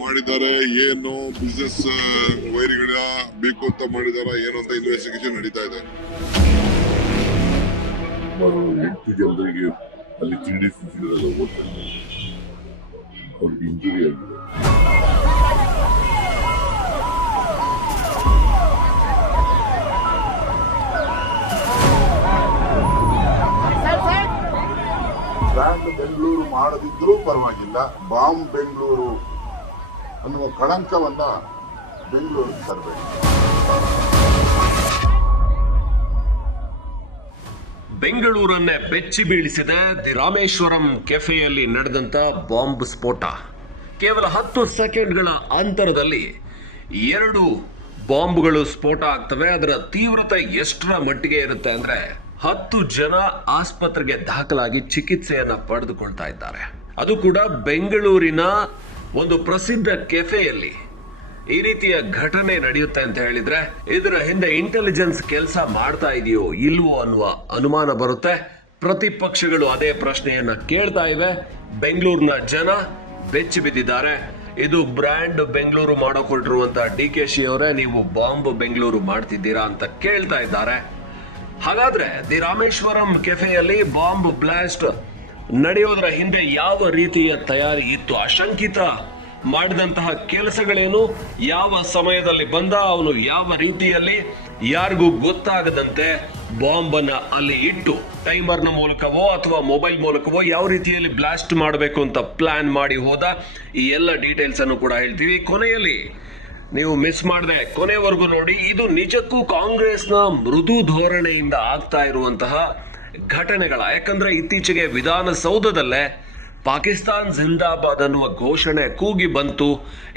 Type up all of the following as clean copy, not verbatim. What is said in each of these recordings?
ಮಾಡಿದ್ದಾರೆ, ಏನು ಬಿಸ್ನೆಸ್ ವೈರಿಗಳ ಬೇಕು ಅಂತ ಮಾಡಿದಾರ ಏನು ಅಂತ ಇನ್ವೆಸ್ಟಿಗೇಷನ್ ನಡೀತಾ ಇದೆ. 8 ಜನರಿಗೆ ಅಲ್ಲಿ ತಿಂಡಿ ಸಿಕ್ಕಿರಲ್ಲ, ಅವ್ರಿಗೆ ಇಂಜುರಿ ಆಗಿದೆ. ಬ್ರ್ಯಾಂಡ್ ಬೆಂಗಳೂರು ಮಾಡದಿದ್ರೂ ಪರವಾಗಿಲ್ಲ, ಬಾಂಬ್ ಬೆಂಗಳೂರು ಅನ್ನುವ ಕಳಂಕವನ್ನ ಬೆಂಗಳೂರಿಗೆ ತರಬೇಕು. ಬೆಂಗಳೂರನ್ನೇ ಬೆಚ್ಚಿ ಬೀಳಿಸಿದೆ ದಿ ರಾಮೇಶ್ವರಂ ಕೆಫೆಯಲ್ಲಿ ನಡೆದಂತ ಬಾಂಬ್ ಸ್ಫೋಟ. ಕೇವಲ 10 ಸೆಕೆಂಡ್ಗಳ ಅಂತರದಲ್ಲಿ 2 ಬಾಂಬ್ಗಳು ಸ್ಫೋಟ ಆಗ್ತವೆ. ಅದರ ತೀವ್ರತೆ ಎಷ್ಟರ ಮಟ್ಟಿಗೆ ಇರುತ್ತೆ ಅಂದ್ರೆ 10 ಜನ ಆಸ್ಪತ್ರೆಗೆ ದಾಖಲಾಗಿ ಚಿಕಿತ್ಸೆಯನ್ನ ಪಡೆದುಕೊಳ್ತಾ ಇದ್ದಾರೆ. ಅದು ಕೂಡ ಬೆಂಗಳೂರಿನ ಒಂದು ಪ್ರಸಿದ್ಧ ಕೆಫೆಯಲ್ಲಿ ಈ ರೀತಿಯ ಘಟನೆ ನಡೆಯುತ್ತೆ ಅಂತ ಹೇಳಿದ್ರೆ ಇದರ ಹಿಂದೆ ಇಂಟೆಲಿಜೆನ್ಸ್ ಕೆಲಸ ಮಾಡ್ತಾ ಇದೆಯೋ ಇಲ್ವೋ ಅನ್ನುವ ಅನುಮಾನ ಬರುತ್ತೆ. ಪ್ರತಿಪಕ್ಷಗಳು ಅದೇ ಪ್ರಶ್ನೆಯನ್ನ ಕೇಳ್ತಾ ಇವೆ. ಬೆಂಗಳೂರಿನ ಜನ ಬೆಚ್ಚಿ ಬಿದ್ದಿದ್ದಾರೆ. ಇದು ಬ್ರ್ಯಾಂಡ್ ಬೆಂಗಳೂರು ಮಾಡೋಕ್ ಹೊರಟಿರುವಂತ DKC ಅವರೇ, ನೀವು ಬಾಂಬ್ ಬೆಂಗಳೂರು ಮಾಡ್ತಿದ್ದೀರಾ ಅಂತ ಕೇಳ್ತಾ ಇದ್ದಾರೆ. ಹಾಗಾದ್ರೆ ದಿ ರಾಮೇಶ್ವರಂ ಕೆಫೆಯಲ್ಲಿ ಬಾಂಬ್ ಬ್ಲಾಸ್ಟ್ ನಡೆಯೋದರ ಹಿಂದೆ ಯಾವ ರೀತಿಯ ತಯಾರಿ ಇತ್ತು? ಅಶಂಕಿತ ಮಾಡಿದಂತಹ ಕೆಲಸಗಳೇನು? ಯಾವ ಸಮಯದಲ್ಲಿ ಬಂದ ಅವನು? ಯಾವ ರೀತಿಯಲ್ಲಿ ಯಾರಿಗೂ ಗೊತ್ತಾಗದಂತೆ ಬಾಂಬ್ ಅನ್ನ ಅಲ್ಲಿ ಇಟ್ಟು ಟೈಮರ್ನ ಮೂಲಕವೋ ಅಥವಾ ಮೊಬೈಲ್ ಮೂಲಕವೋ ಯಾವ ರೀತಿಯಲ್ಲಿ ಬ್ಲಾಸ್ಟ್ ಮಾಡಬೇಕು ಅಂತ ಪ್ಲಾನ್ ಮಾಡಿ ಹೋದ? ಈ ಎಲ್ಲ ಡೀಟೇಲ್ಸ್ ಅನ್ನು ಕೂಡ ಹೇಳ್ತೀವಿ. ಕೊನೆಯಲ್ಲಿ ನೀವು ಮಿಸ್ ಮಾಡದೆ ಕೊನೆವರೆಗೂ ನೋಡಿ. ಇದು ನಿಜಕ್ಕೂ ಕಾಂಗ್ರೆಸ್ನ ಮೃದು ಧೋರಣೆಯಿಂದ ಆಗ್ತಾ ಇರುವಂತಹ ಘಟನೆಗಳ. ಯಾಕಂದ್ರೆ ಇತ್ತೀಚೆಗೆ ವಿಧಾನಸೌಧದಲ್ಲೇ ಪಾಕಿಸ್ತಾನ್ ಜಿಂದಾಬಾದ್ ಅನ್ನುವ ಘೋಷಣೆ ಕೂಗಿ ಬಂತು.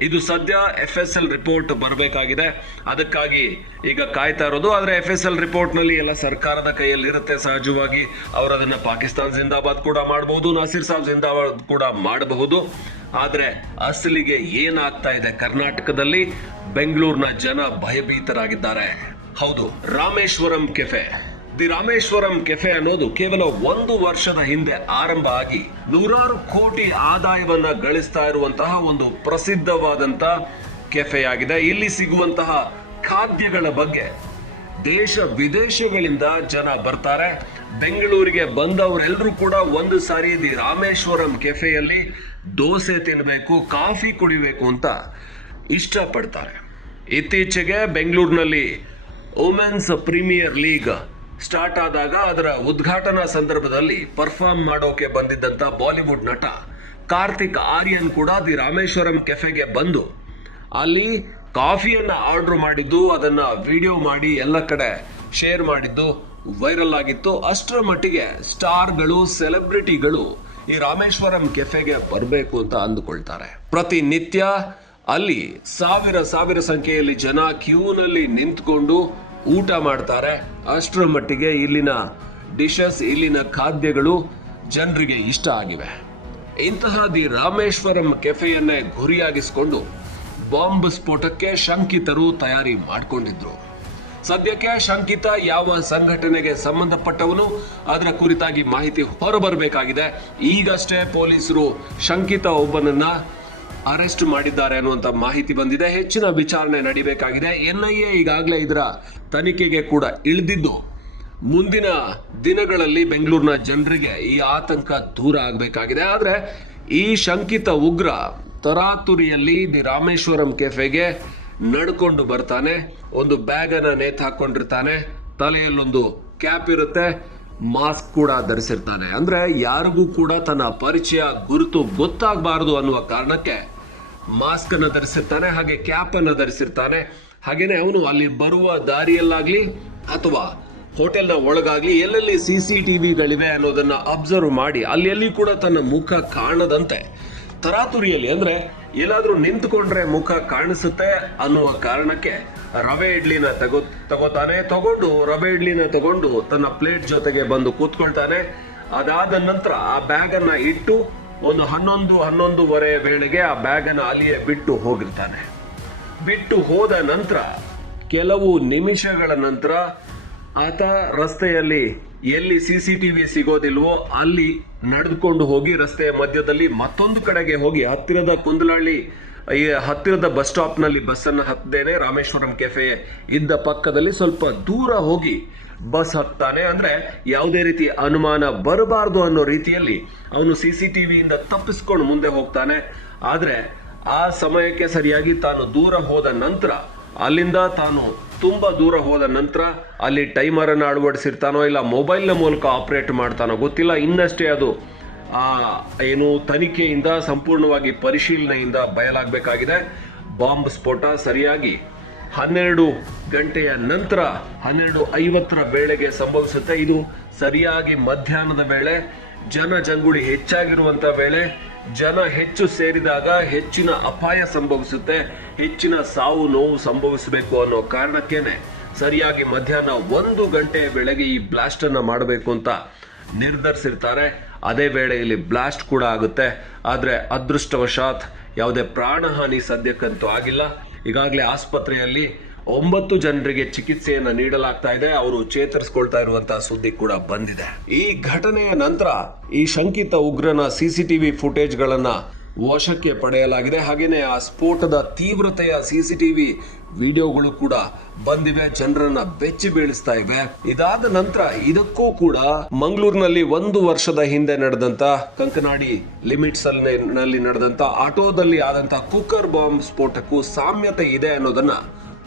ಇದು ಸದ್ಯ FSL ರಿಪೋರ್ಟ್ ಬರಬೇಕಾಗಿದೆ, ಅದಕ್ಕಾಗಿ ಈಗ ಕಾಯ್ತಾ ಇರೋದು. ಆದ್ರೆ FSL ರಿಪೋರ್ಟ್ ನಲ್ಲಿ ಎಲ್ಲ ಸರ್ಕಾರದ ಕೈಯಲ್ಲಿ ಇರುತ್ತೆ. ಸಹಜವಾಗಿ ಅವರು ಅದನ್ನ ಪಾಕಿಸ್ತಾನ್ ಜಿಂದಾಬಾದ್ ಕೂಡ ಮಾಡಬಹುದು, ನಾಸಿರ್ ಸಾಬ್ ಜಿಂದಾಬಾದ್ ಕೂಡ ಮಾಡಬಹುದು. ಆದ್ರೆ ಅಸಲಿಗೆ ಏನಾಗ್ತಾ ಇದೆ ಕರ್ನಾಟಕದಲ್ಲಿ? ಬೆಂಗಳೂರಿನ ಜನ ಭಯಭೀತರಾಗಿದ್ದಾರೆ. ಹೌದು, Rameshwaram cafe, the Rameshwaram cafe ಅನ್ನೋದು ಕೇವಲ 1 ವರ್ಷದ ಹಿಂದೆ ಆರಂಭ ಆಗಿ 100 ಕೋಟಿ ಆದಾಯವನ್ನ ಗಳಿಸ್ತಾ ಇರುವಂತಹ ಒಂದು ಪ್ರಸಿದ್ಧವಾದಂತ ಕೆಫೆ ಆಗಿದೆ. ಇಲ್ಲಿ ಸಿಗುವಂತಹ ಖಾದ್ಯಗಳ ಬಗ್ಗೆ ದೇಶ ವಿದೇಶಗಳಿಂದ ಜನ ಬರ್ತಾರೆ. ಬೆಂಗಳೂರಿಗೆ ಬಂದವರೆಲ್ಲರೂ ಕೂಡ ಒಂದು ಸಾರಿ ದಿ ರಾಮೇಶ್ವರಂ ಕೆಫೆಯಲ್ಲಿ ದೋಸೆ ತಿನ್ನಬೇಕು, ಕಾಫಿ ಕುಡಿಬೇಕು ಅಂತ ಇಷ್ಟಪಡ್ತಾರೆ. ಇತ್ತೀಚೆಗೆ ಬೆಂಗಳೂರಿನಲ್ಲಿ ವುಮೆನ್ಸ್ ಪ್ರೀಮಿಯರ್ ಲೀಗ್ ಸ್ಟಾರ್ಟ್ ಆದಾಗ ಅದರ ಉದ್ಘಾಟನಾ ಸಂದರ್ಭದಲ್ಲಿ ಪರ್ಫಾರ್ಮ್ ಮಾಡೋಕೆ ಬಂದಿದ್ದಂತ ಬಾಲಿವುಡ್ ನಟ ಕಾರ್ತಿಕ್ ಆರ್ಯನ್ ಕೂಡ ದಿ ರಾಮೇಶ್ವರಂ ಕೆಫೆಗೆ ಬಂದು ಅಲ್ಲಿ ಕಾಫಿಯನ್ನ ಆರ್ಡರ್ ಮಾಡಿದ್ದು, ಅದನ್ನ ವಿಡಿಯೋ ಮಾಡಿ ಎಲ್ಲ ಕಡೆ ಶೇರ್ ಮಾಡಿದ್ದು ವೈರಲ್ ಆಗಿತ್ತು. ಅಷ್ಟರ ಮಟ್ಟಿಗೆ ಸ್ಟಾರ್ಗಳು, ಸೆಲೆಬ್ರಿಟಿಗಳು ಈ ರಾಮೇಶ್ವರಂ ಕೆಫೆಗೆ ಬರಬೇಕು ಅಂತ ಅಂದುಕೊಳ್ತಾರೆ. ಪ್ರತಿನಿತ್ಯ ಅಲ್ಲಿ ಸಾವಿರ ಸಂಖ್ಯೆಯಲ್ಲಿ ಜನ ಕ್ಯೂನಲ್ಲಿ ನಿಂತ್ಕೊಂಡು ಊಟ ಮಾಡ್ತಾರೆ. ಅಷ್ಟರ ಮಟ್ಟಿಗೆ ಇಲ್ಲಿನ ಡಿಶಸ್, ಇಲ್ಲಿನ ಖಾದ್ಯಗಳು ಜನರಿಗೆ ಇಷ್ಟ ಆಗಿವೆ. ಇಂತಹ ದಿ ರಾಮೇಶ್ವರಂ ಕೆಫೆಯನ್ನೇ ಗುರಿಯಾಗಿಸಿಕೊಂಡು ಬಾಂಬ್ ಸ್ಫೋಟಕ್ಕೆ ಶಂಕಿತರು ತಯಾರಿ ಮಾಡಿಕೊಂಡಿದ್ರು. ಸದ್ಯಕ್ಕೆ ಶಂಕಿತ ಯಾವ ಸಂಘಟನೆಗೆ ಸಂಬಂಧಪಟ್ಟವನು ಅದರ ಕುರಿತಾಗಿ ಮಾಹಿತಿ ಹೊರಬರಬೇಕಾಗಿದೆ. ಈಗಷ್ಟೇ ಪೊಲೀಸರು ಶಂಕಿತ ಒಬ್ಬನನ್ನ ಅರೆಸ್ಟ್ ಮಾಡಿದ್ದಾರೆ ಅನ್ನುವಂತ ಮಾಹಿತಿ ಬಂದಿದೆ. ಹೆಚ್ಚಿನ ವಿಚಾರಣೆ ನಡೀಬೇಕಾಗಿದೆ. NIA ಈಗಾಗಲೇ ಇದರ ತನಿಖೆಗೆ ಕೂಡ ಇಳಿದಿದ್ದು, ಮುಂದಿನ ದಿನಗಳಲ್ಲಿ ಬೆಂಗಳೂರಿನ ಜನರಿಗೆ ಈ ಆತಂಕ ದೂರ ಆಗಬೇಕಾಗಿದೆ. ಆದ್ರೆ ಈ ಶಂಕಿತ ಉಗ್ರ ತರಾತುರಿಯಲ್ಲಿ ದಿ ರಾಮೇಶ್ವರಂ ಕೆಫೆಗೆ ನಡ್ಕೊಂಡು ಬರ್ತಾನೆ. ಒಂದು ಬ್ಯಾಗ್ ಅನ್ನ ನೇತು ಹಾಕೊಂಡಿರ್ತಾನೆ, ತಲೆಯಲ್ಲೊಂದು ಕ್ಯಾಪ್ ಇರುತ್ತೆ, ಮಾಸ್ಕ್ ಕೂಡ ಧರಿಸಿರ್ತಾನೆ. ಅಂದ್ರೆ ಯಾರಿಗೂ ಕೂಡ ತನ್ನ ಪರಿಚಯ ಗುರುತು ಗೊತ್ತಾಗಬಾರದು ಅನ್ನುವ ಕಾರಣಕ್ಕೆ ಮಾಸ್ಕ್ ಅನ್ನ ಧರಿಸಿರ್ತಾನೆ, ಹಾಗೆ ಕ್ಯಾಪ್ ಅನ್ನ ಧರಿಸಿರ್ತಾನೆ. ಹಾಗೇನೆ ಅವನು ಅಲ್ಲಿ ಬರುವ ದಾರಿಯಲ್ಲಾಗ್ಲಿ ಅಥವಾ ಹೋಟೆಲ್ನ ಒಳಗಾಗ್ಲಿ ಎಲ್ಲೆಲ್ಲಿ CCTVಗಳಿವೆ ಅನ್ನೋದನ್ನ ಅಬ್ಸರ್ವ್ ಮಾಡಿ ಅಲ್ಲಿ ಕೂಡ ತನ್ನ ಮುಖ ಕಾಣದಂತೆ ತರಾತುರಿಯಲ್ಲಿ, ಅಂದ್ರೆ ಎಲ್ಲಾದ್ರೂ ನಿಂತ್ಕೊಂಡ್ರೆ ಮುಖ ಕಾಣಿಸುತ್ತೆ ಅನ್ನುವ ಕಾರಣಕ್ಕೆ ರವೆ ಇಡ್ಲಿನ ತಗೋತಾನೆ. ರವೆ ಇಡ್ಲಿನ ತಗೊಂಡು ತನ್ನ ಪ್ಲೇಟ್ ಜೊತೆಗೆ ಬಂದು ಕೂತ್ಕೊಳ್ತಾನೆ. ಅದಾದ ನಂತರ ಆ ಬ್ಯಾಗ್ ಅನ್ನ ಇಟ್ಟು ಒಂದು 11:30 ವೇಳೆಗೆ ಆ ಬ್ಯಾಗ್ ಅನ್ನ ಅಲ್ಲಿಯೇ ಬಿಟ್ಟು ಹೋಗಿರ್ತಾನೆ. ಬಿಟ್ಟು ಹೋದ ನಂತರ ಕೆಲವು ನಿಮಿಷಗಳ ನಂತರ ಆತ ರಸ್ತೆಯಲ್ಲಿ ಎಲ್ಲಿ CCTV ಸಿಗೋದಿಲ್ವೋ ಅಲ್ಲಿ ನಡೆದುಕೊಂಡು ಹೋಗಿ ರಸ್ತೆಯ ಮಧ್ಯದಲ್ಲಿ ಮತ್ತೊಂದು ಕಡೆಗೆ ಹೋಗಿ ಹತ್ತಿರದ ಕುಂದಲಹಳ್ಳಿ ಈ ಹತ್ತಿರದ ಬಸ್ ಸ್ಟಾಪ್ನಲ್ಲಿ ಬಸ್ಸನ್ನು ಹತ್ತದೇನೆ ರಾಮೇಶ್ವರಂ ಕೆಫೆ ಇದ್ದ ಪಕ್ಕದಲ್ಲಿ ಸ್ವಲ್ಪ ದೂರ ಹೋಗಿ ಬಸ್ ಹತ್ತಾನೆ. ಅಂದ್ರೆ ಯಾವುದೇ ರೀತಿ ಅನುಮಾನ ಬರಬಾರ್ದು ಅನ್ನೋ ರೀತಿಯಲ್ಲಿ ಅವನು CCTVಯಿಂದ ತಪ್ಪಿಸ್ಕೊಂಡು ಮುಂದೆ ಹೋಗ್ತಾನೆ. ಆದ್ರೆ ಆ ಸಮಯಕ್ಕೆ ಸರಿಯಾಗಿ ತಾನು ದೂರ ಹೋದ ನಂತರ, ಅಲ್ಲಿಂದ ತಾನು ತುಂಬಾ ದೂರ ಹೋದ ನಂತರ ಅಲ್ಲಿ ಟೈಮರ್ ಅನ್ನು ಅಳವಡಿಸಿರ್ತಾನೋ ಇಲ್ಲ ಮೊಬೈಲ್ನ ಮೂಲಕ ಆಪರೇಟ್ ಮಾಡ್ತಾನೋ ಗೊತ್ತಿಲ್ಲ. ಇನ್ನಷ್ಟೇ ಅದು ಏನು ತನಿಖೆಯಿಂದ ಸಂಪೂರ್ಣವಾಗಿ ಪರಿಶೀಲನೆಯಿಂದ ಬಯಲಾಗಬೇಕಾಗಿದೆ. ಬಾಂಬ್ ಸ್ಫೋಟ ಸರಿಯಾಗಿ 12 ಗಂಟೆಯ ನಂತರ 12:50 ವೇಳೆಗೆ ಸಂಭವಿಸುತ್ತೆ. ಇದು ಸರಿಯಾಗಿ ಮಧ್ಯಾಹ್ನದ ವೇಳೆ, ಜನಜಂಗುಳಿ ಹೆಚ್ಚಾಗಿರುವಂತ ವೇಳೆ, ಜನ ಹೆಚ್ಚು ಸೇರಿದಾಗ ಹೆಚ್ಚಿನ ಅಪಾಯ ಸಂಭವಿಸುತ್ತೆ, ಹೆಚ್ಚಿನ ಸಾವು ನೋವು ಸಂಭವಿಸಬೇಕು ಅನ್ನೋ ಕಾರಣಕ್ಕೇನೆ ಸರಿಯಾಗಿ ಮಧ್ಯಾಹ್ನ 1 ಗಂಟೆಯ ವೇಳೆಗೆ ಈ ಬ್ಲಾಸ್ಟ್ ಅನ್ನ ಮಾಡಬೇಕು ಅಂತ ನಿರ್ಧರಿಸಿರ್ತಾರೆ. ಅದೇ ವೇಳೆಯಲ್ಲಿ ಬ್ಲಾಸ್ಟ್ ಕೂಡ ಆಗುತ್ತೆ. ಆದ್ರೆ ಅದೃಷ್ಟವಶಾತ್ ಯಾವುದೇ ಪ್ರಾಣಹಾನಿ ಸದ್ಯಕ್ಕಂತೂ ಆಗಿಲ್ಲ. ಈಗಾಗಲೇ ಆಸ್ಪತ್ರೆಯಲ್ಲಿ 9 ಜನರಿಗೆ ಚಿಕಿತ್ಸೆಯನ್ನ ನೀಡಲಾಗ್ತಾ ಇದೆ. ಅವರು ಚೇತರಿಸಿಕೊಳ್ತಾ ಇರುವಂತಹ ಸುದ್ದಿ ಕೂಡ ಬಂದಿದೆ. ಈ ಘಟನೆಯ ನಂತರ ಈ ಶಂಕಿತ ಉಗ್ರನ CCTV ಫುಟೇಜ್ಗಳನ್ನ ವಶಕ್ಕೆ ಪಡೆಯಲಾಗಿದೆ. ಹಾಗೇನೆ ಆ ಸ್ಫೋಟದ ತೀವ್ರತೆಯ CCTV ವಿಡಿಯೋಗಳು ಕೂಡ ಬಂದಿವೆ, ಜನರನ್ನ ಬೆಚ್ಚಿ ಬೀಳಿಸ್ತಾ ಇವೆ. ಇದಾದ ನಂತರ ಇದಕ್ಕೂ ಕೂಡ ಮಂಗಳೂರಿನಲ್ಲಿ 1 ವರ್ಷದ ಹಿಂದೆ ನಡೆದಂತ ಕಂಕನಾಡಿ ಲಿಮಿಟ್ಸ್ ನಲ್ಲಿ ನಡೆದಂತ ಆಟೋದಲ್ಲಿ ಆದಂತ ಕುಕ್ಕರ್ ಬಾಂಬ್ ಸ್ಫೋಟಕ್ಕೂ ಸಾಮ್ಯತೆ ಇದೆ ಅನ್ನೋದನ್ನ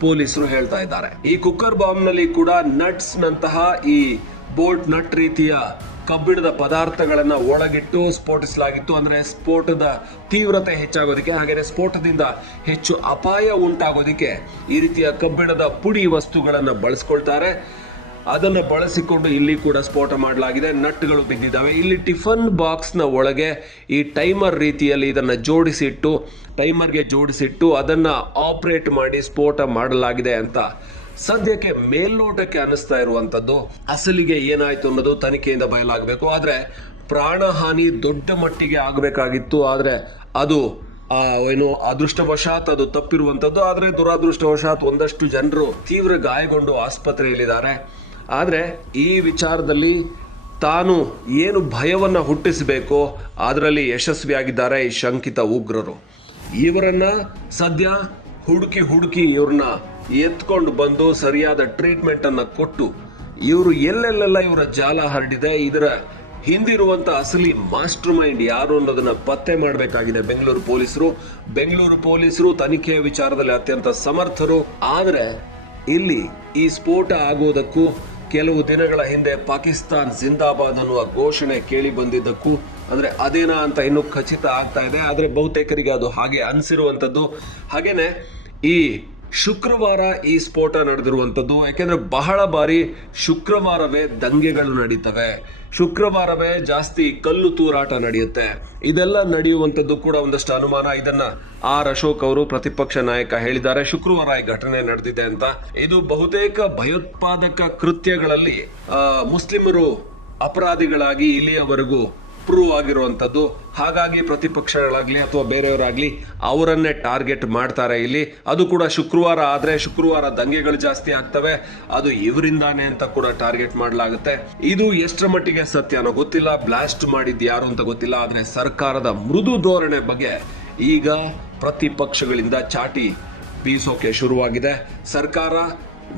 ಪೊಲೀಸರು ಹೇಳ್ತಾ ಇದ್ದಾರೆ. ಈ ಕುಕ್ಕರ್ ಬಾಂಬ್ ನಲ್ಲಿ ಕೂಡ ನಟ್ಸ್ ನಂತಹ ಈ ಬೋಲ್ಟ್ ನಟ್ ರೀತಿಯ ಕಬ್ಬಿಣದ ಪದಾರ್ಥಗಳನ್ನ ಒಳಗಿಟ್ಟು ಸ್ಫೋಟಿಸಲಾಗಿತ್ತು. ಅಂದ್ರೆ ಸ್ಫೋಟದ ತೀವ್ರತೆ ಹೆಚ್ಚಾಗೋದಕ್ಕೆ, ಹಾಗೆ ಸ್ಫೋಟದಿಂದ ಹೆಚ್ಚು ಅಪಾಯ ಉಂಟಾಗೋದಕ್ಕೆ ಈ ರೀತಿಯ ಕಬ್ಬಿಣದ ಪುಡಿ ವಸ್ತುಗಳನ್ನ ಬಳಸ್ಕೊಳ್ತಾರೆ. ಅದನ್ನ ಬಳಸಿಕೊಂಡು ಇಲ್ಲಿ ಕೂಡ ಸ್ಫೋಟ ಮಾಡಲಾಗಿದೆ. ನಟ್ಗಳು ಬಿದ್ದಿದ್ದಾವೆ. ಇಲ್ಲಿ ಟಿಫನ್ ಬಾಕ್ಸ್ ನ ಒಳಗೆ ಈ ಟೈಮರ್ ರೀತಿಯಲ್ಲಿ ಇದನ್ನ ಜೋಡಿಸಿಟ್ಟು, ಟೈಮರ್ಗೆ ಜೋಡಿಸಿಟ್ಟು ಅದನ್ನ ಆಪರೇಟ್ ಮಾಡಿ ಸ್ಫೋಟ ಮಾಡಲಾಗಿದೆ ಅಂತ ಸದ್ಯಕ್ಕೆ ಮೇಲ್ನೋಟಕ್ಕೆ ಅನಿಸ್ತಾ ಇರುವಂತದ್ದು. ಅಸಲಿಗೆ ಏನಾಯ್ತು ಅನ್ನೋದು ತನಿಖೆಯಿಂದ ಬಯಲಾಗಬೇಕು. ಆದ್ರೆ ಪ್ರಾಣಹಾನಿ ದೊಡ್ಡ ಮಟ್ಟಿಗೆ ಆಗಬೇಕಾಗಿತ್ತು. ಆದ್ರೆ ಅದು ಏನು ಅದೃಷ್ಟವಶಾತ್ ಅದು ತಪ್ಪಿರುವಂತದ್ದು. ಆದ್ರೆ ದುರಾದೃಷ್ಟವಶಾತ್ ಒಂದಷ್ಟು ಜನರು ತೀವ್ರ ಗಾಯಗೊಂಡು ಆಸ್ಪತ್ರೆಯಲ್ಲಿದ್ದಾರೆ. ಆದ್ರೆ ಈ ವಿಚಾರದಲ್ಲಿ ತಾನು ಏನು ಭಯವನ್ನ ಹುಟ್ಟಿಸಬೇಕೋ ಅದರಲ್ಲಿ ಯಶಸ್ವಿಯಾಗಿದ್ದಾರೆ ಈ ಶಂಕಿತ ಉಗ್ರರು. ಇವರನ್ನ ಸದ್ಯ ಹುಡುಕಿ ಇವ್ರನ್ನ ಎತ್ಕೊಂಡು ಬಂದು ಸರಿಯಾದ ಟ್ರೀಟ್ಮೆಂಟ್ ಅನ್ನ ಕೊಟ್ಟು, ಇವರು ಎಲ್ಲೆಲ್ಲೆಲ್ಲ ಇವರ ಜಾಲ ಹರಡಿದೆ, ಇದರ ಹಿಂದಿರುವಂತ ಅಸಲಿ ಮಾಸ್ಟರ್ ಮೈಂಡ್ ಯಾರು ಅನ್ನೋದನ್ನ ಪತ್ತೆ ಮಾಡಬೇಕಾಗಿದೆ ಬೆಂಗಳೂರು ಪೊಲೀಸರು ತನಿಖೆಯ ವಿಚಾರದಲ್ಲಿ ಅತ್ಯಂತ ಸಮರ್ಥರು. ಆದ್ರೆ ಇಲ್ಲಿ ಈ ಸ್ಫೋಟ ಆಗೋದಕ್ಕೂ ಕೆಲವು ದಿನಗಳ ಹಿಂದೆ ಪಾಕಿಸ್ತಾನ್ ಜಿಂದಾಬಾದ್ ಅನ್ನುವ ಘೋಷಣೆ ಕೇಳಿ ಬಂದಿದ್ದಕ್ಕೂ ಅಂದ್ರೆ ಅದೇನಾ ಅಂತ ಇನ್ನೂ ಖಚಿತ ಆಗ್ತಾ ಇದೆ. ಆದ್ರೆ ಬಹುತೇಕರಿಗೆ ಅದು ಹಾಗೆ ಅನ್ಸಿರುವಂತದ್ದು. ಹಾಗೇನೆ ಈ ಶುಕ್ರವಾರ ಈ ಸ್ಫೋಟ ನಡೆದಿರುವಂತದ್ದು. ಯಾಕೆಂದ್ರೆ ಬಹಳ ಬಾರಿ ಶುಕ್ರವಾರವೇ ದಂಗೆಗಳು ನಡೀತವೆ, ಶುಕ್ರವಾರವೇ ಜಾಸ್ತಿ ಕಲ್ಲು ತೂರಾಟ ನಡೆಯುತ್ತೆ. ಇದೆಲ್ಲ ನಡೆಯುವಂತದ್ದು ಕೂಡ ಒಂದಷ್ಟು ಅನುಮಾನ. ಇದನ್ನ ಅಶೋಕ್ ಅವರು ಪ್ರತಿಪಕ್ಷ ನಾಯಕ ಹೇಳಿದ್ದಾರೆ, ಶುಕ್ರವಾರ ಈ ಘಟನೆ ನಡೆದಿದೆ ಅಂತ. ಇದು ಬಹುತೇಕ ಭಯೋತ್ಪಾದಕ ಕೃತ್ಯಗಳಲ್ಲಿ ಮುಸ್ಲಿಮರು ಅಪರಾಧಿಗಳಾಗಿ ಇಲ್ಲಿಯವರೆಗೂ ಪ್ರೂವ್ ಆಗಿರುವಂತದ್ದು. ಹಾಗಾಗಿ ಪ್ರತಿಪಕ್ಷಗಳಾಗ್ಲಿ ಅಥವಾ ಬೇರೆಯವರಾಗ್ಲಿ ಅವರನ್ನೇ ಟಾರ್ಗೆಟ್ ಮಾಡ್ತಾರೆ ಇಲ್ಲಿ. ಅದು ಕೂಡ ಶುಕ್ರವಾರ ಆದ್ರೆ ಶುಕ್ರವಾರ ದಂಗೆಗಳು ಜಾಸ್ತಿ ಆಗ್ತವೆ, ಅದು ಇವರಿಂದಾನೆ ಅಂತ ಕೂಡ ಟಾರ್ಗೆಟ್ ಮಾಡಲಾಗುತ್ತೆ. ಇದು ಎಷ್ಟರ ಮಟ್ಟಿಗೆ ಸತ್ಯನೋ ಗೊತ್ತಿಲ್ಲ, ಬ್ಲಾಸ್ಟ್ ಮಾಡಿದ್ ಯಾರು ಅಂತ ಗೊತ್ತಿಲ್ಲ. ಆದ್ರೆ ಸರ್ಕಾರದ ಮೃದು ಧೋರಣೆ ಬಗ್ಗೆ ಈಗ ಪ್ರತಿಪಕ್ಷಗಳಿಂದ ಚಾಟಿ ಬೀಸೋಕೆ ಶುರುವಾಗಿದೆ. ಸರ್ಕಾರ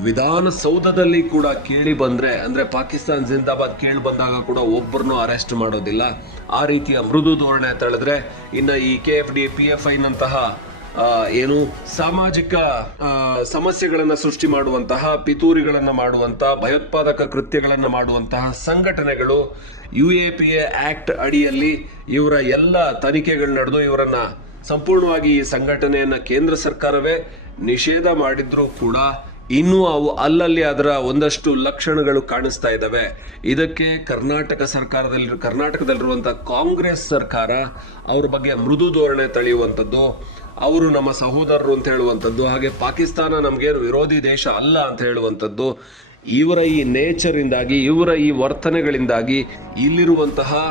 ವಿಧಾನಸೌಧದಲ್ಲಿ ಕೂಡ ಕೇಳಿ ಬಂದ್ರೆ, ಅಂದ್ರೆ ಪಾಕಿಸ್ತಾನ್ ಜಿಂದಾಬಾದ್ ಕೇಳಿ ಬಂದಾಗ ಕೂಡ ಒಬ್ಬರನ್ನು ಅರೆಸ್ಟ್ ಮಾಡೋದಿಲ್ಲ. ಆ ರೀತಿಯ ಮೃದು ಧೋರಣೆ ತಳೆದ್ರೆ ಇನ್ನ ಈ KFD PFI ನಂತಹ ಏನು ಸಾಮಾಜಿಕ ಸಮಸ್ಯೆಗಳನ್ನ ಸೃಷ್ಟಿ ಮಾಡುವಂತಹ, ಪಿತೂರಿಗಳನ್ನ ಮಾಡುವಂತಹ, ಭಯೋತ್ಪಾದಕ ಕೃತ್ಯಗಳನ್ನ ಮಾಡುವಂತಹ ಸಂಘಟನೆಗಳು UAPA ಆಕ್ಟ್ ಅಡಿಯಲ್ಲಿ ಇವರ ಎಲ್ಲ ತನಿಖೆಗಳು ನಡೆದು ಇವರನ್ನ ಸಂಪೂರ್ಣವಾಗಿ ಈ ಸಂಘಟನೆಯನ್ನ ಕೇಂದ್ರ ಸರ್ಕಾರವೇ ನಿಷೇಧ ಮಾಡಿದ್ರೂ ಕೂಡ ಇನ್ನೂ ಅವು ಅಲ್ಲಲ್ಲಿ ಅದರ ಒಂದಷ್ಟು ಲಕ್ಷಣಗಳು ಕಾಣಿಸ್ತಾ ಇದ್ದಾವೆ. ಇದಕ್ಕೆ ಕರ್ನಾಟಕದಲ್ಲಿರುವಂತಹ ಕಾಂಗ್ರೆಸ್ ಸರ್ಕಾರ ಅವ್ರ ಬಗ್ಗೆ ಮೃದು ಧೋರಣೆ ತಳೆಯುವಂಥದ್ದು, ಅವರು ನಮ್ಮ ಸಹೋದರರು ಅಂತ ಹೇಳುವಂಥದ್ದು, ಹಾಗೆ ಪಾಕಿಸ್ತಾನ ನಮಗೇನು ವಿರೋಧಿ ದೇಶ ಅಲ್ಲ ಅಂತ ಹೇಳುವಂಥದ್ದು, ಇವರ ಈ ನೇಚರ್ ಇಂದಾಗಿ, ಇವರ ಈ ವರ್ತನೆಗಳಿಂದಾಗಿ ಇಲ್ಲಿರುವಂತಹ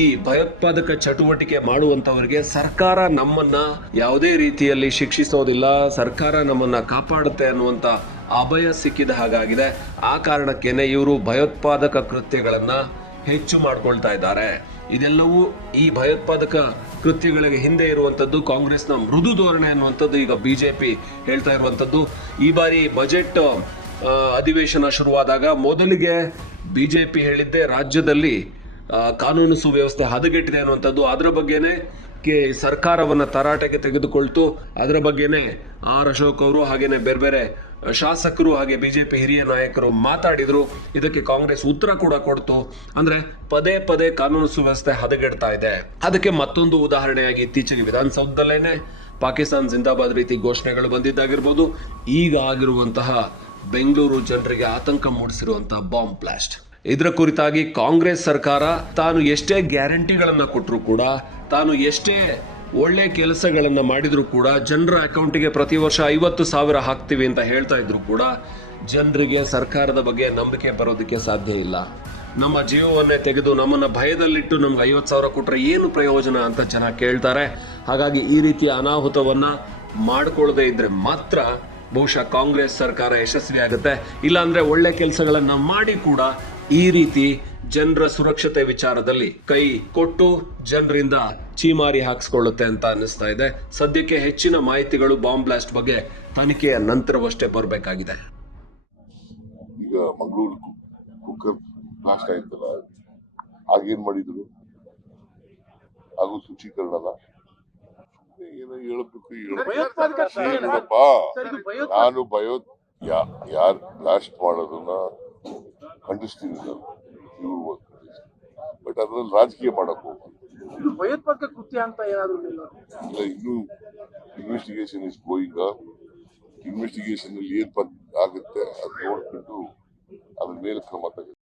ಈ ಭಯೋತ್ಪಾದಕ ಚಟುವಟಿಕೆ ಮಾಡುವಂತವರಿಗೆ ಸರ್ಕಾರ ನಮ್ಮನ್ನ ಯಾವುದೇ ರೀತಿಯಲ್ಲಿ ಶಿಕ್ಷಿಸೋದಿಲ್ಲ, ಸರ್ಕಾರ ನಮ್ಮನ್ನ ಕಾಪಾಡುತ್ತೆ ಅನ್ನುವಂತ ಅಭಯ ಸಿಕ್ಕಿದ ಹಾಗಾಗಿದೆ. ಆ ಕಾರಣಕ್ಕೇನೆ ಇವರು ಭಯೋತ್ಪಾದಕ ಕೃತ್ಯಗಳನ್ನ ಹೆಚ್ಚು ಮಾಡ್ಕೊಳ್ತಾ ಇದ್ದಾರೆ. ಇದೆಲ್ಲವೂ ಈ ಭಯೋತ್ಪಾದಕ ಕೃತ್ಯಗಳಿಗೆ ಹಿಂದೆ ಇರುವಂತದ್ದು ಕಾಂಗ್ರೆಸ್ನ ಮೃದು ಧೋರಣೆ ಅನ್ನುವಂಥದ್ದು ಈಗ ಬಿಜೆಪಿ ಹೇಳ್ತಾ ಇರುವಂತದ್ದು. ಈ ಬಾರಿ ಬಜೆಟ್ ಅಧಿವೇಶನ ಶುರುವಾದಾಗ ಮೊದಲಿಗೆ ಬಿಜೆಪಿ ಹೇಳಿದ್ದೆ ರಾಜ್ಯದಲ್ಲಿ ಕಾನೂನು ಸುವ್ಯವಸ್ಥೆ ಹದಗೆಟ್ಟಿದೆ ಅನ್ನುವಂಥದ್ದು. ಅದರ ಬಗ್ಗೆನೇ ಸರ್ಕಾರವನ್ನ ತರಾಟೆಗೆ ತೆಗೆದುಕೊಳ್ತು. ಅದರ ಬಗ್ಗೆನೇ ಆರ್ ಅಶೋಕ್ ಅವರು ಹಾಗೇನೆ ಬೇರೆ ಬೇರೆ ಶಾಸಕರು ಹಾಗೆ ಬಿಜೆಪಿ ಹಿರಿಯ ನಾಯಕರು ಮಾತಾಡಿದ್ರು. ಇದಕ್ಕೆ ಕಾಂಗ್ರೆಸ್ ಉತ್ತರ ಕೂಡ ಕೊಡ್ತು. ಅಂದ್ರೆ ಪದೇ ಪದೇ ಕಾನೂನು ಸುವ್ಯವಸ್ಥೆ ಹದಗೆಡ್ತಾ ಇದೆ. ಅದಕ್ಕೆ ಮತ್ತೊಂದು ಉದಾಹರಣೆಯಾಗಿ ಇತ್ತೀಚೆಗೆ ವಿಧಾನಸೌಧದಲ್ಲೇನೆ ಪಾಕಿಸ್ತಾನ್ ಜಿಂದಾಬಾದ್ ರೀತಿ ಘೋಷಣೆಗಳು ಬಂದಿದ್ದಾಗಿರ್ಬೋದು. ಈಗ ಆಗಿರುವಂತಹ ಬೆಂಗಳೂರು ಜನರಿಗೆ ಆತಂಕ ಮೂಡಿಸಿರುವಂತಹ ಬಾಂಬ್ ಬ್ಲಾಸ್ಟ್. ಇದರ ಕುರಿತಾಗಿ ಕಾಂಗ್ರೆಸ್ ಸರ್ಕಾರ ತಾನು ಎಷ್ಟೇ ಗ್ಯಾರಂಟಿಗಳನ್ನ ಕೊಟ್ಟರು ಕೂಡ, ತಾನು ಎಷ್ಟೇ ಒಳ್ಳೆ ಕೆಲಸಗಳನ್ನ ಮಾಡಿದ್ರು ಕೂಡ, ಜನರ ಅಕೌಂಟಿಗೆ ಪ್ರತಿ ವರ್ಷ 50,000 ಹಾಕ್ತೀವಿ ಅಂತ ಹೇಳ್ತಾ ಇದ್ರು ಕೂಡ ಜನರಿಗೆ ಸರ್ಕಾರದ ಬಗ್ಗೆ ನಂಬಿಕೆ ಬರೋದಕ್ಕೆ ಸಾಧ್ಯ ಇಲ್ಲ. ನಮ್ಮ ಜೀವವನ್ನೇ ತೆಗೆದು ನಮ್ಮನ್ನ ಭಯದಲ್ಲಿಟ್ಟು ನಮ್ಗೆ 50,000 ಕೊಟ್ರೆ ಏನು ಪ್ರಯೋಜನ ಅಂತ ಜನ ಕೇಳ್ತಾರೆ. ಹಾಗಾಗಿ ಈ ರೀತಿಯ ಅನಾಹುತವನ್ನ ಮಾಡ್ಕೊಳ್ಳದೆ ಇದ್ರೆ ಮಾತ್ರ ಬಹುಶಃ ಕಾಂಗ್ರೆಸ್ ಸರ್ಕಾರ ಯಶಸ್ವಿ ಆಗುತ್ತೆ. ಇಲ್ಲಾಂದ್ರೆ ಒಳ್ಳೆ ಕೆಲಸಗಳನ್ನ ಮಾಡಿ ಕೂಡ ಈ ರೀತಿ ಜನರ ಸುರಕ್ಷತೆ ವಿಚಾರದಲ್ಲಿ ಕೈ ಕೊಟ್ಟು ಜನರಿಂದ ಚೀಮಾರಿ ಹಾಕಿಸ್ಕೊಳ್ಳುತ್ತೆ ಅಂತ ಅನ್ನಿಸ್ತಾ ಇದೆ. ಸದ್ಯಕ್ಕೆ ಹೆಚ್ಚಿನ ಮಾಹಿತಿಗಳು ಬಾಂಬ್ ಬ್ಲಾಸ್ಟ್ ಬಗ್ಗೆ ತನಿಖೆಯ ನಂತರವಷ್ಟೇ ಬರಬೇಕಾಗಿದೆ. ಈಗ ಮಂಗಳೂರು ಕುಕ್ಕರ್ ಬ್ಲಾಸ್ಟ್ ಆಯ್ತಲ್ಲ, ಆಗೇನ್ ಮಾಡಿದ್ರು? ಹಾಗೂ ಶುಚೀಕರಣದ ಏನೋ ಹೇಳ್ಬೇಕು ಏನಪ್ಪ. ನಾನು ಯಾರು ಬ್ಲಾಸ್ಟ್ ಮಾಡೋದನ್ನ ಖಂಡಿಸ್ತೀನಿ ನಾನು, ಬಟ್ ಅದ್ರಲ್ಲಿ ರಾಜಕೀಯ ಮಾಡಕ್ ಹೋಗ್ಬಾರ್ದು. ಭಯೋತ್ಪಾದಕ ಕೃತ್ಯ ಅಂತ ಏನಾದ್ರು ಇಲ್ಲ, ಇನ್ನೂ ಇನ್ವೆಸ್ಟಿಗೇಷನ್ ಇಸ್ ಗೋಯಿಂಗ್. ಇನ್ವೆಸ್ಟಿಗೇಷನ್ ಅಲ್ಲಿ ಏನ್ ಆಗುತ್ತೆ ಅದು ನೋಡ್ಬಿಟ್ಟು ಅದ್ರ ಮೇಲೆ ಕ್ರಮ ತಗೋಬೇಕು.